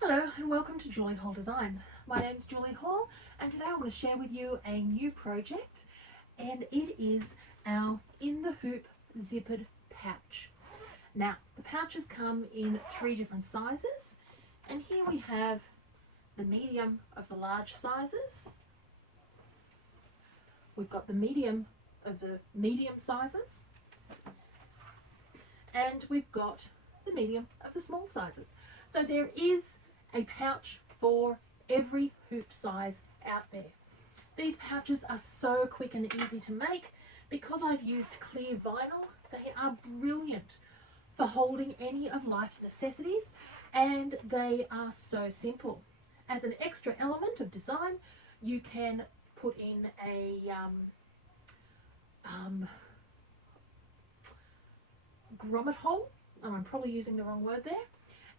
Hello and welcome to Julie Hall Designs. My name's Julie Hall and today I want to share with you a new project, and it is our In the Hoop zippered pouch. Now the pouches come in 3 different sizes, and here we have the medium of the large sizes. We've got the medium of the medium sizes, and we've got the medium of the small sizes. So there is a pouch for every hoop size out there. These pouches are so quick and easy to make because I've used clear vinyl. They are brilliant for holding any of life's necessities, and they are so simple. As an extra element of design, you can put in a grommet hole, and I'm probably using the wrong word there,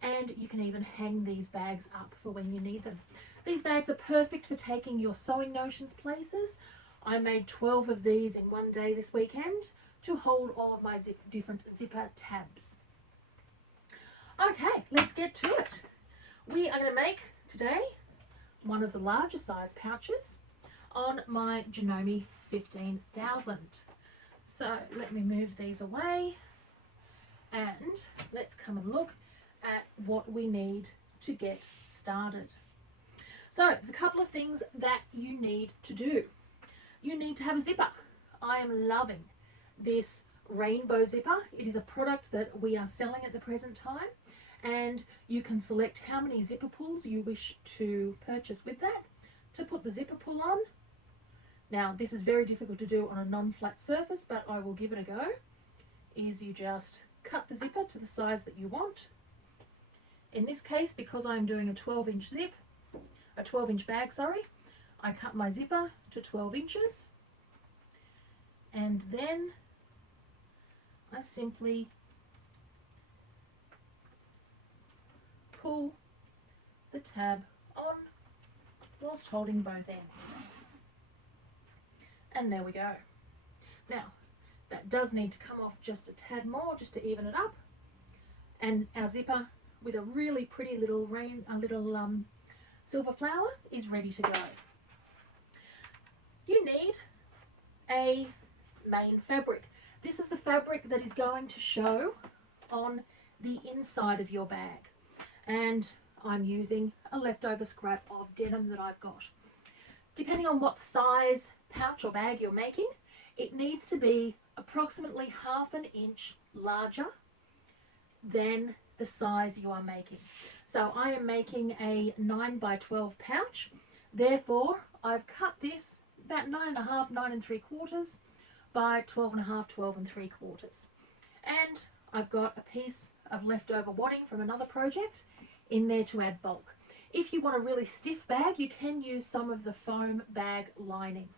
and you can even hang these bags up for when you need them. These bags are perfect for taking your sewing notions places. I made 12 of these in one day this weekend to hold all of my different zipper tabs. Okay, let's get to it. We are going to make today one of the larger size pouches on my Janome 15,000. So let me move these away and let's come and look at what we need to get started. So there's a couple of things that you need to do. You need to have a zipper. I am loving this rainbow zipper. It is a product that we are selling at the present time, and you can select how many zipper pulls you wish to purchase with that to put the zipper pull on. Now this is very difficult to do on a non-flat surface, but I will give it a go. Is you just cut the zipper to the size that you want. In this case, because I'm doing a 12-inch bag, I cut my zipper to 12 inches, and then I simply pull the tab on whilst holding both ends. And there we go. Now, that does need to come off just a tad more, just to even it up, and our zipper with a really pretty little silver flower is ready to go. You need a main fabric. This is the fabric that is going to show on the inside of your bag, and I'm using a leftover scrap of denim that I've got. Depending on what size pouch or bag you're making, it needs to be approximately 1/2 inch larger than the size you are making. So I am making a 9 by 12 pouch. Therefore, I've cut this about 9.5, 9 3/4 by 12.5, 12 3/4. And I've got a piece of leftover wadding from another project in there to add bulk. If you want a really stiff bag, you can use some of the foam bag lining.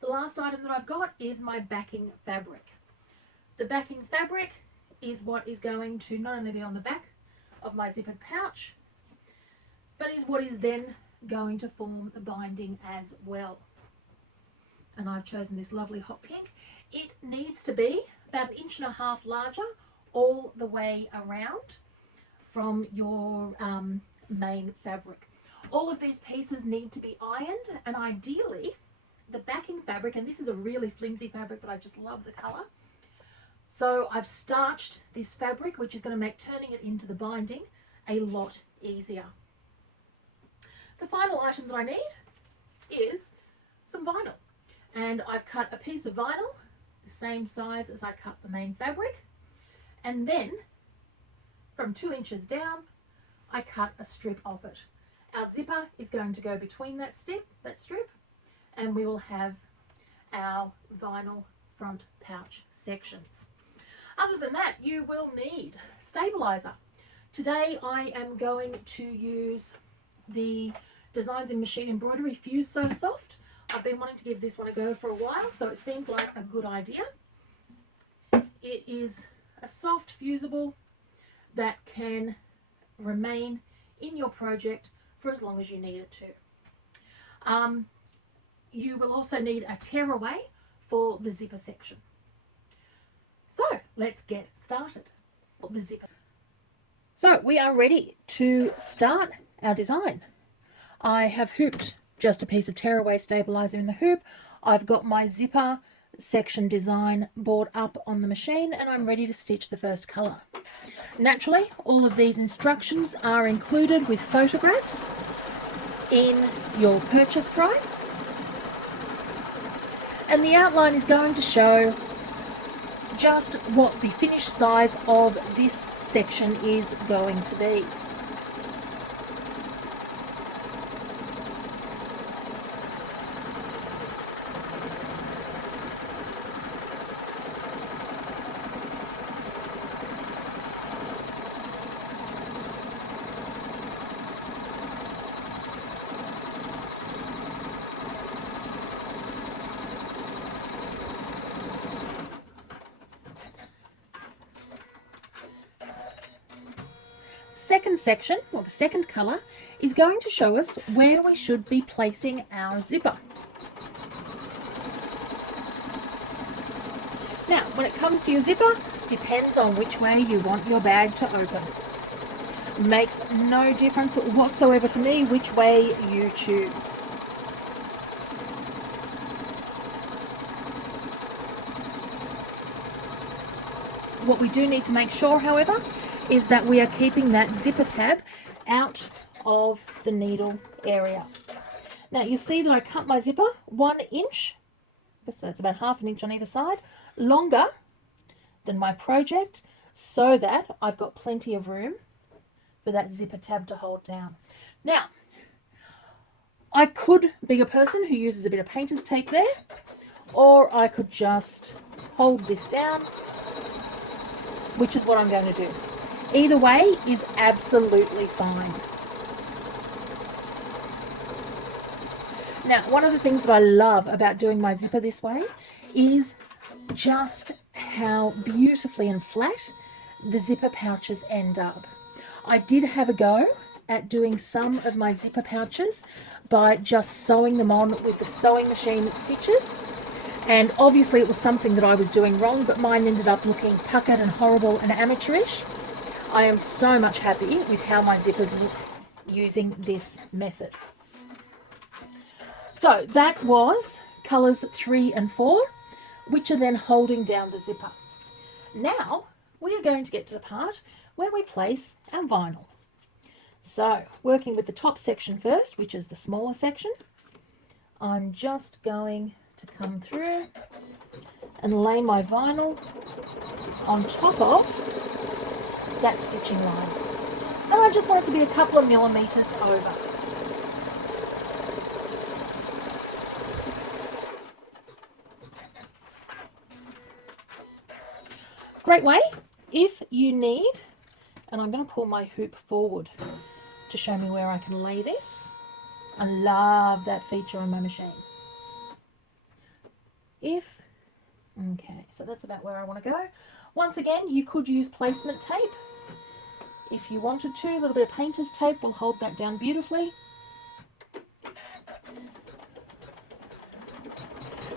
The last item that I've got is my backing fabric. The backing fabric is what is going to not only be on the back of my zippered pouch, but is what is then going to form the binding as well. And I've chosen this lovely hot pink. It needs to be about 1.5 inches larger all the way around from your main fabric. All of these pieces need to be ironed, and ideally the backing fabric, and this is a really flimsy fabric, but I just love the colour. So I've starched this fabric, which is going to make turning it into the binding a lot easier. The final item that I need is some vinyl. And I've cut a piece of vinyl, the same size as I cut the main fabric. And then from 2 inches down, I cut a strip of it. Our zipper is going to go between that strip, and we will have our vinyl front pouch sections. Other than that, you will need Stabiliser. Today I am going to use the Designs in Machine Embroidery Fuse So Soft. I've been wanting to give this one a go for a while, so it seemed like a good idea. It is a soft fusible that can remain in your project for as long as you need it to. You will also need a tearaway for the zipper section. So let's get started. The zipper. So we are ready to start our design. I have hooped just a piece of tearaway stabilizer in the hoop. I've got my zipper section design board up on the machine, and I'm ready to stitch the first colour. Naturally, all of these instructions are included with photographs in your purchase price, and the outline is going to show just what the finished size of this section is going to be. Second section, or the second colour, is going to show us where we should be placing our zipper. Now, when it comes to your zipper, depends on which way you want your bag to open. Makes no difference whatsoever to me which way you choose. What we do need to make sure, however, is that we are keeping that zipper tab out of the needle area. Now you see that I cut my zipper 1 inch, so that's about ½ inch on either side, longer than my project, so that I've got plenty of room for that zipper tab to hold down. Now, I could be a person who uses a bit of painter's tape there, or I could just hold this down, which is what I'm going to do. Either way is absolutely fine. Now, one of the things that I love about doing my zipper this way is just how beautifully and flat the zipper pouches end up. I did have a go at doing some of my zipper pouches by just sewing them on with the sewing machine stitches, and obviously it was something that I was doing wrong, but mine ended up looking puckered and horrible and amateurish. I am so much happy with how my zippers look using this method. So that was colours 3 and 4, which are then holding down the zipper. Now we are going to get to the part where we place our vinyl. So working with the top section first, which is the smaller section, I'm just going to come through and lay my vinyl on top of that stitching line, and I just want it to be a couple of millimeters over. Great way if you need, and I'm going to pull my hoop forward to show me where I can lay this. I love that feature on my machine. Okay, so that's about where I want to go. Once again, you could use placement tape if you wanted to. A little bit of painter's tape will hold that down beautifully.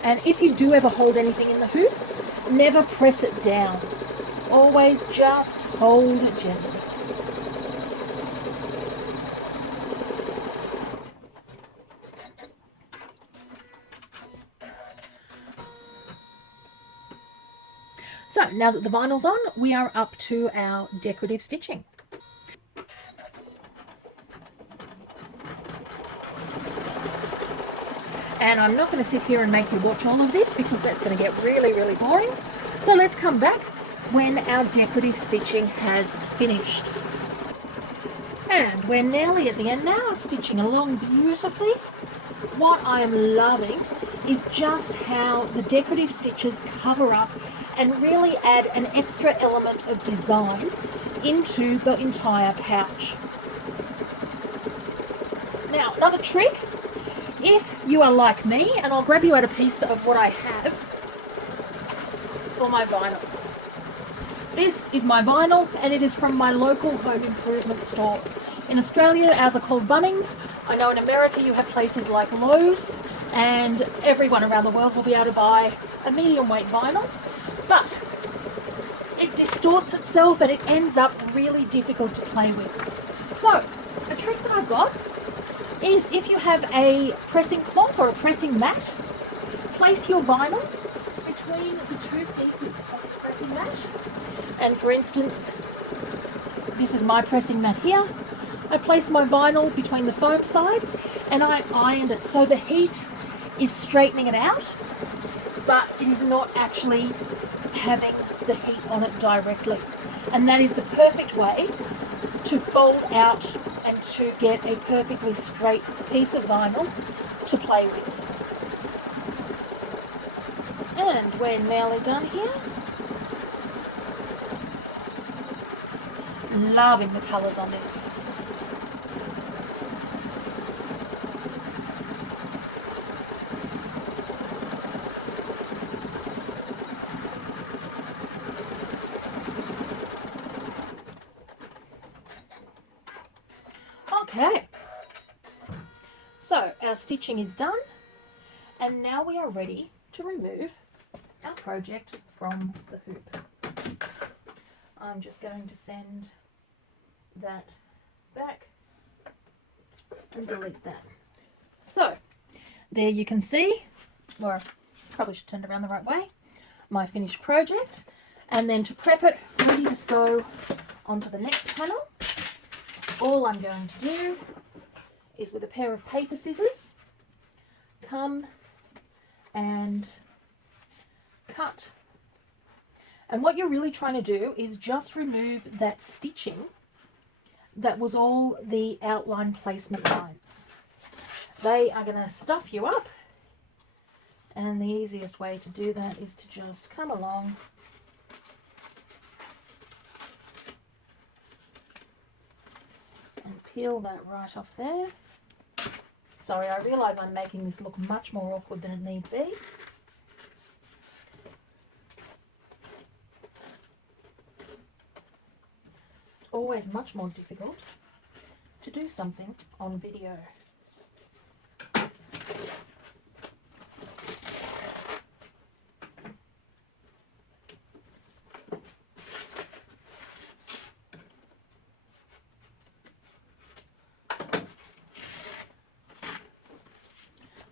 And if you do ever hold anything in the hoop, never press it down. Always just hold it gently. So now that the vinyl's on, we are up to our decorative stitching. And I'm not going to sit here and make you watch all of this because that's going to get really, really boring. So let's come back when our decorative stitching has finished. And we're nearly at the end now, stitching along beautifully. What I am loving is just how the decorative stitches cover up and really add an extra element of design into the entire pouch. Now, another trick, if you are like me, and I'll grab you out a piece of what I have for my vinyl. This is my vinyl, and it is from my local home improvement store. In Australia, ours are called Bunnings. I know in America you have places like Lowe's, and everyone around the world will be able to buy a medium weight vinyl. But it distorts itself and it ends up really difficult to play with. So a trick that I've got is, if you have a pressing cloth or a pressing mat, place your vinyl between the two pieces of the pressing mat. And for instance, this is my pressing mat here. I placed my vinyl between the foam sides and I ironed it, so the heat is straightening it out, but it is not actually having the heat on it directly. And that is the perfect way to fold out and to get a perfectly straight piece of vinyl to play with. And we're nearly done here. Loving the colours on this. Okay, so our stitching is done, and now we are ready to remove our project from the hoop. I'm just going to send that back and delete that. So there you can see, or probably should turn it around the right way, my finished project. And then to prep it ready to sew onto the next panel, all I'm going to do is, with a pair of paper scissors, come and cut. And what you're really trying to do is just remove that stitching that was all the outline placement lines. They are going to stuff you up, and the easiest way to do that is to just come along and peel that right off there. Sorry, I realise I'm making this look much more awkward than it need be. It's always much more difficult to do something on video.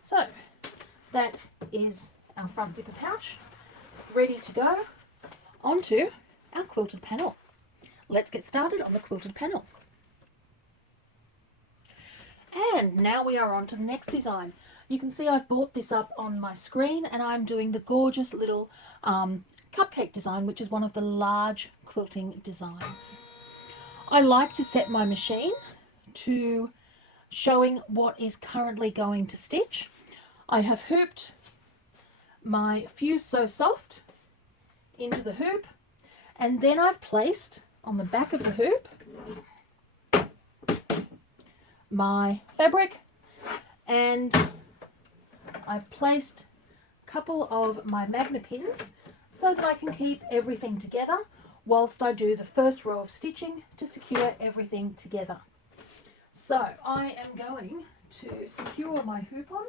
So that is our front zipper pouch ready to go onto our quilted panel. Let's get started on the quilted panel. And now we are on to the next design. You can see I've brought this up on my screen, and I'm doing the gorgeous little cupcake design, which is one of the large quilting designs. I like to set my machine to showing what is currently going to stitch. I have hooped my Fuse So Soft into the hoop, and then I've placed on the back of the hoop my fabric, and I've placed a couple of my MagnaPins so that I can keep everything together whilst I do the first row of stitching to secure everything together. So I am going to secure my hoop on,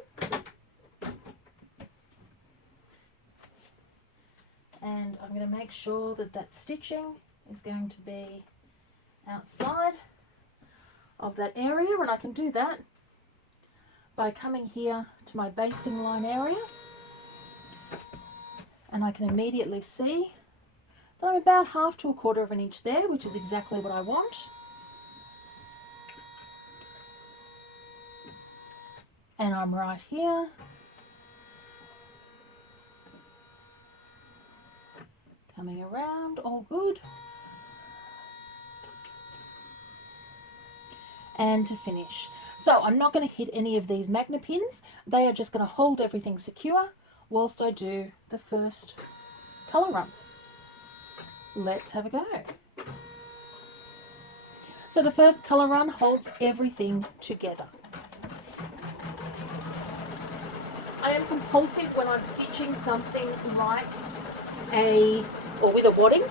and I'm going to make sure that that stitching is going to be outside of that area, and I can do that by coming here to my basting line area, and I can immediately see that I'm about 1/2 to 1/4 of an inch there, which is exactly what I want. And I'm right here. Coming around, all good. And to finish. So I'm not going to hit any of these MagnaPins. They are just going to hold everything secure whilst I do the first colour run. Let's have a go. So the first colour run holds everything together. I am compulsive when I'm stitching something like with a wadding,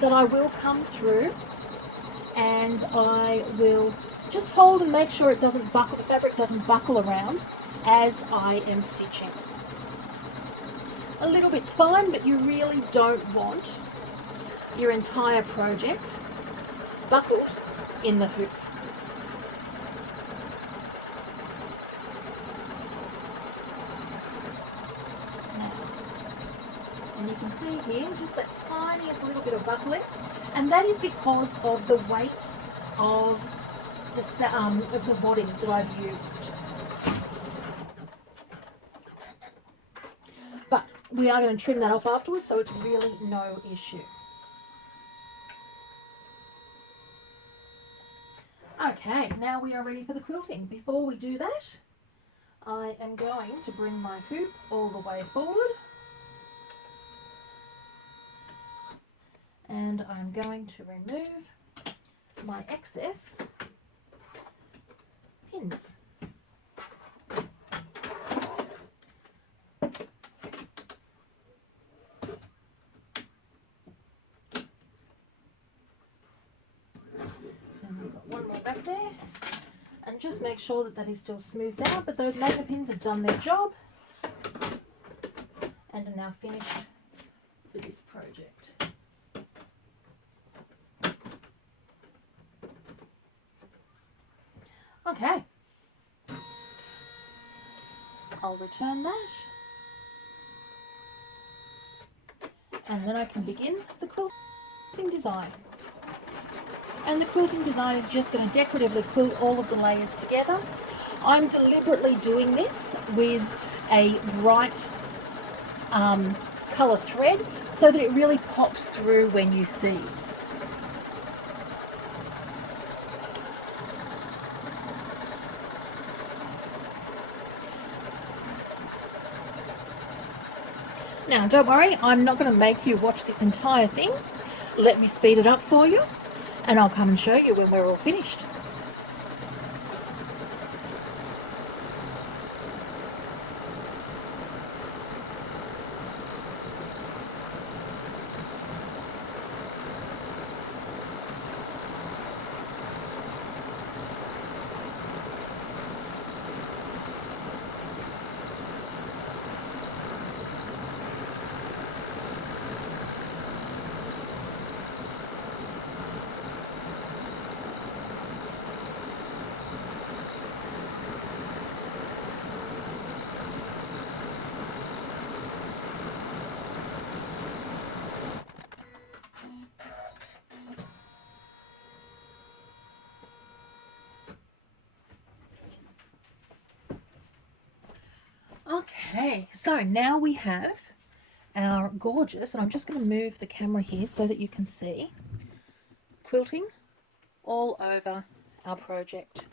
that I will come through and I will just hold and make sure it doesn't buckle, the fabric doesn't buckle around as I am stitching. A little bit's fine, but you really don't want your entire project buckled in the hoop. And you can see here just that tiniest little bit of buckling, and that is because of the weight of the body that I've used. But we are going to trim that off afterwards, so it's really no issue. Okay, now we are ready for the quilting. Before we do that, I am going to bring my hoop all the way forward. And I'm going to remove my excess pins. And I've got one more back there. And just make sure that that is still smoothed out, but those MagnaPins have done their job and are now finished for this project. Okay, I'll return that, and then I can begin the quilting design. And the quilting design is just going to decoratively quilt all of the layers together. I'm deliberately doing this with a bright colour thread so that it really pops through when you see. Now, don't worry, I'm not going to make you watch this entire thing. Let me speed it up for you, and I'll come and show you when we're all finished. Okay, so now we have our gorgeous, and I'm just going to move the camera here so that you can see, quilting all over our project.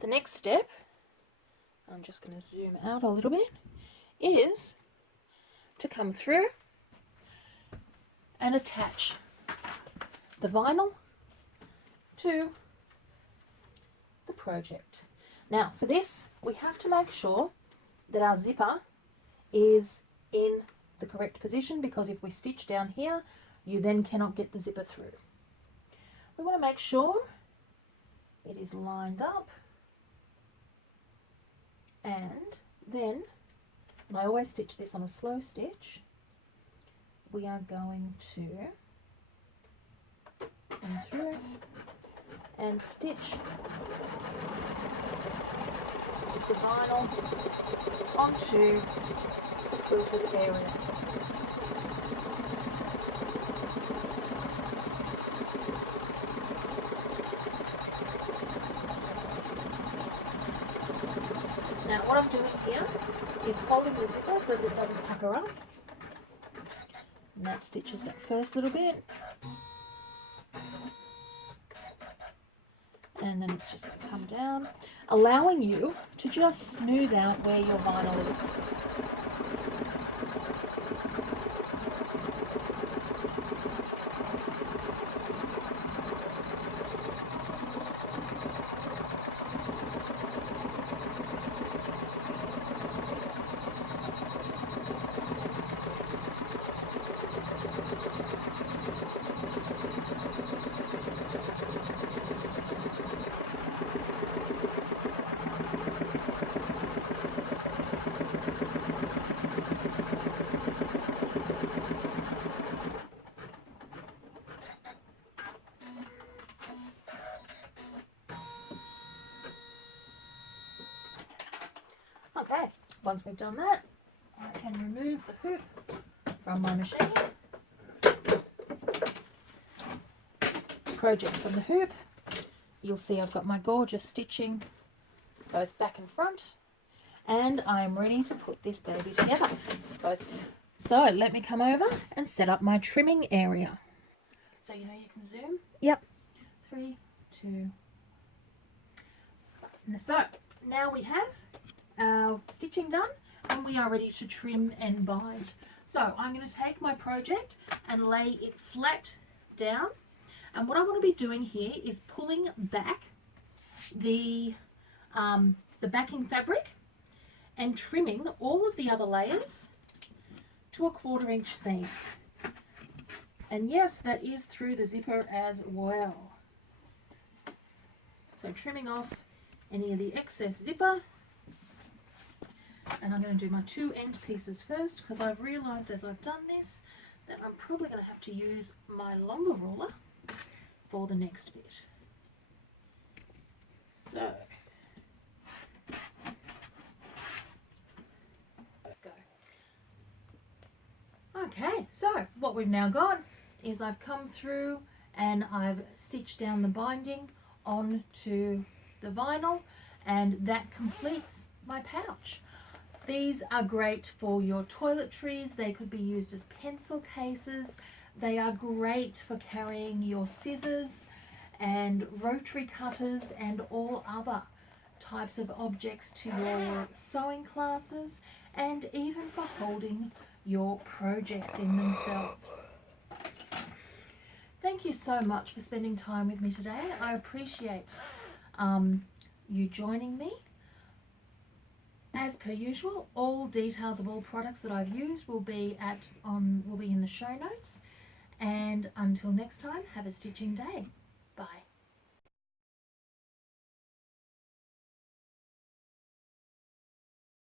The next step, I'm just going to zoom out a little bit, is to come through and attach the vinyl to the project. Now for this, we have to make sure that our zipper is in the correct position, because if we stitch down here, you then cannot get the zipper through. We want to make sure it is lined up, and then, and I always stitch this on a slow stitch, we are going to come through and stitch the vinyl onto the quilted area. Now what I'm doing here is holding the zipper so that it doesn't pucker up, and that stitches that first little bit, and then it's just going to come down, allowing you to just smooth out where your vinyl is. Once we've done that, I can remove the hoop from my machine, project from the hoop. You'll see I've got my gorgeous stitching both back and front, and I'm ready to put this baby together. So let me come over and set up my trimming area. So you can zoom. Yep. 3, 2. So now we have our stitching done and we are ready to trim and bind. So I'm going to take my project and lay it flat down, and what I want to be doing here is pulling back the backing fabric and trimming all of the other layers to a 1/4 inch seam. And yes, that is through the zipper as well. So trimming off any of the excess zipper. And I'm going to do my 2 end pieces first, because I've realised as I've done this that I'm probably going to have to use my longer ruler for the next bit. So, go. Okay, so what we've now got is I've come through and I've stitched down the binding onto the vinyl, and that completes my pouch. These are great for your toiletries. They could be used as pencil cases. They are great for carrying your scissors and rotary cutters and all other types of objects to your sewing classes, and even for holding your projects in themselves. Thank you so much for spending time with me today. I appreciate you joining me. As per usual, all details of all products that I've used will be in the show notes. And until next time, have a stitching day.